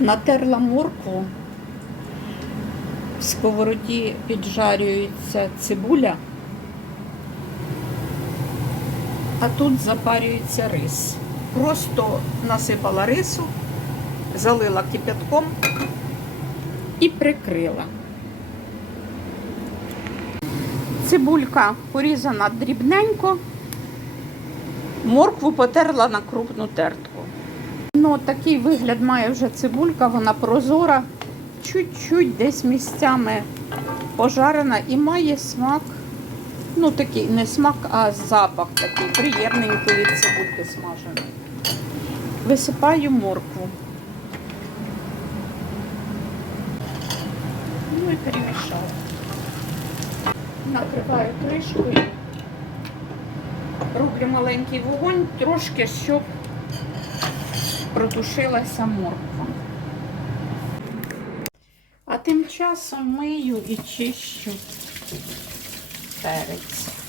Натерла моркву. В сковороді піджарюється цибуля, а тут запарюється рис. Просто насипала рису, залила кипятком і прикрила. Цибулька порізана дрібненько, моркву потерла на крупну тертку. Ну, такий вигляд має вже цибулька, вона прозора, чуть-чуть десь місцями пожарена і має смак. Ну, такий не смак, а запах такий приємненької цибульки смаженої. Висипаю моркву. Ну і перемішаю. Накриваю кришкою. Роблю маленький вогонь, трошки, щоб протушилася морква. А тим часом мию і чищу перець.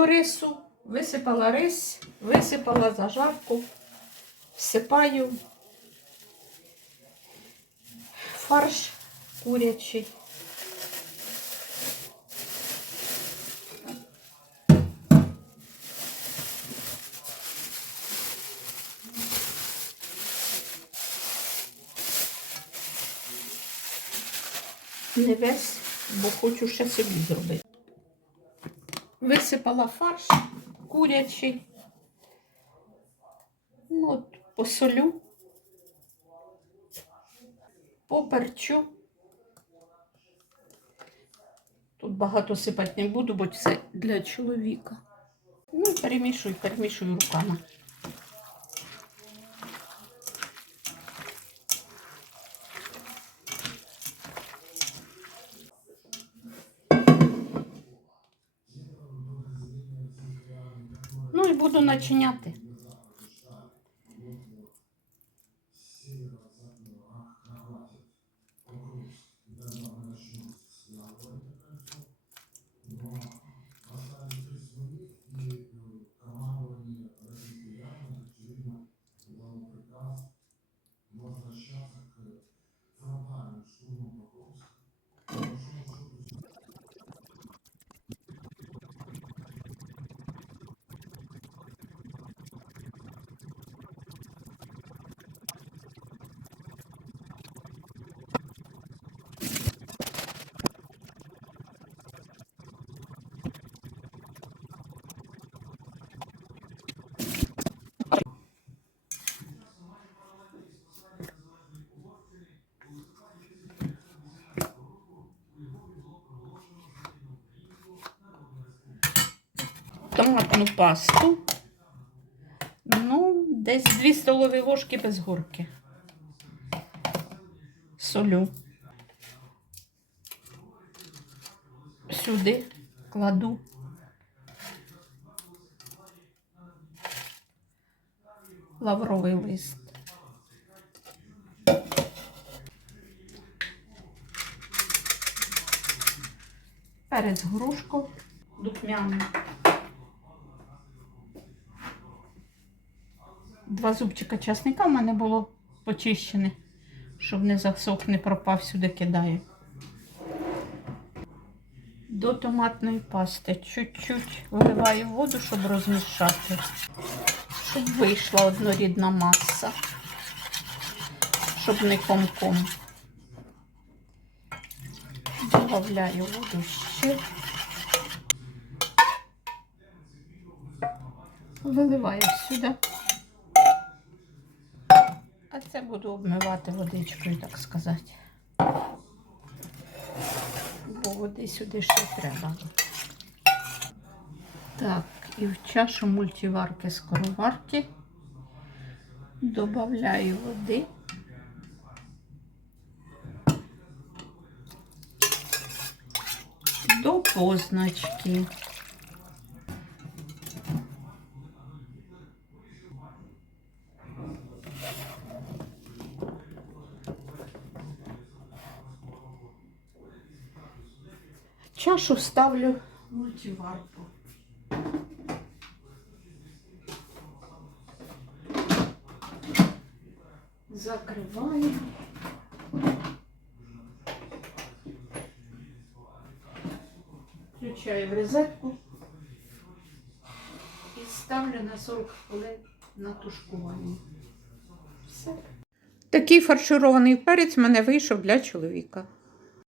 До рису висипала рис, висипала зажарку, всипаю фарш курячий. Не весь, бо хочу ще собі зробити. Висипала фарш курячий. Ну, от, посолю, поперчу. Тут багато сипати не буду, бо це для чоловіка. Ну і перемішую, перемішую руками. Буду начиняти. Томатну пасту. Ну, десь 2 столові ложки без горки. Солю. Сюди кладу. Лавровий лист. Перець грушку духмяний. Два зубчика часника в мене було почищене, щоб не засох, не пропав сюди кидаю. До томатної пасти чуть-чуть виливаю воду, щоб розмішати, щоб вийшла однорідна маса, щоб не комком. Добавляю воду ще. Виливаю сюди. Це буду обмивати водичкою, так сказати. Бо води сюди ще треба. Так, і в чашу мультиварки скороварки додаю води. До позначки. Чашу ставлю мультиварку. Закриваю. Включаю в розетку і ставлю на 40 хвилин на тушкування. Все. Такий фарширований перець в мене вийшов для чоловіка.